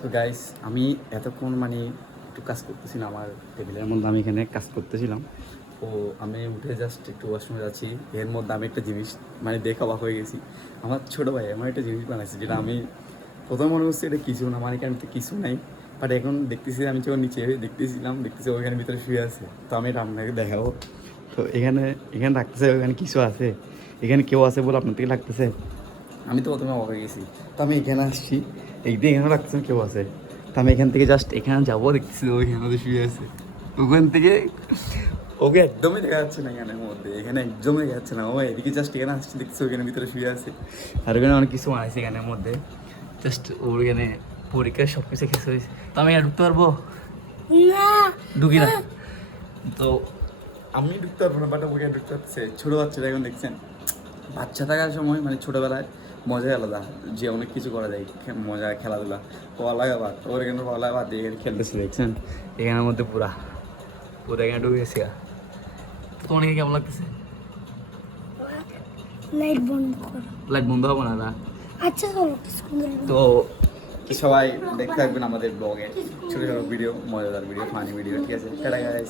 তো গাইস আমি এতক্ষণ মানে একটু কাজ করতেছিলাম আমার টেবিলের মধ্যে, আমি এখানে কাজ করতেছিলাম। তো আমি উঠে জাস্ট একটু ওয়াশরুমে যাচ্ছি। এর মধ্যে আমি একটা জিনিস মানে দেখে অবাক হয়ে গেছি। আমার ছোটো ভাই আমার একটা জিনিস বানাইছে, যেটা আমি প্রথম মনে হচ্ছে এটা কিছু না, মানে এখানে তো কিছু নাই। বাট এখন দেখতেছি, আমি যখন নিচে দেখতেছি ওইখানে ভিতরে শুয়ে আছে। তো আমি এটা আপনাকে দেখাবো। তো এখানে এখানে রাখতেছে, ওখানে কিছু আছে, এখানে কেউ আছে বলে আপনার থেকে লাগতেছে। আমি তো প্রথমে অবাক হয়ে গেছি। তো আমি এখানে আসছি, এইদিকে এখানে রাখতেছেন কেউ আছে। তো আমি এখান থেকে জাস্ট এখানে যাবো, দেখতেছি ওইখানে শুয়ে আছে। ওখান থেকে ওকে একদমই দেখা যাচ্ছে না এখানের মধ্যে, এখানে একদমই দেখা যাচ্ছে না। ও এদিকে জাস্ট এখানে আসছে, দেখছি ওখানে ভিতরে শুয়ে আছে। আর ওখানে অনেক কিছু বানাইছে এখানের মধ্যে, জাস্ট ওর এখানে পরীক্ষার সব কিছু শেষ হয়েছে। তো আমি আর ঢুকতে পারবো না ঢুকি না। তো আমি ঢুকতে পারবো না, বাট ওকে ঢুকতে পারছে। ছোটো বাচ্চারা এখন দেখছেন, বাচ্চা থাকার সময় মানে ছোটোবেলায় মজাই আলাদা, যে অনেক কিছু করা যায়, মজা খেলাধুলা। পড়ালেখা বাদ, ওর এখানে পড়ালেখা বাদ দিয়ে এখানে খেলতেছে দেখছেন, এখানের মধ্যে পুরা পুরো এখানে ঢুকে গেছে। তো অনেকে কেমন লাগতেছে? লাইট বন্ধ করো। লাইট বন্ধ হবো না? আচ্ছা চলো সুন্দর। তো সবাই দেখতে থাকবেন আমাদের ব্লগে, ছোটো ছোটো ভিডিও, মজাদার ভিডিও, ফানি ভিডিও। ঠিক আছে, টাটা গাইস।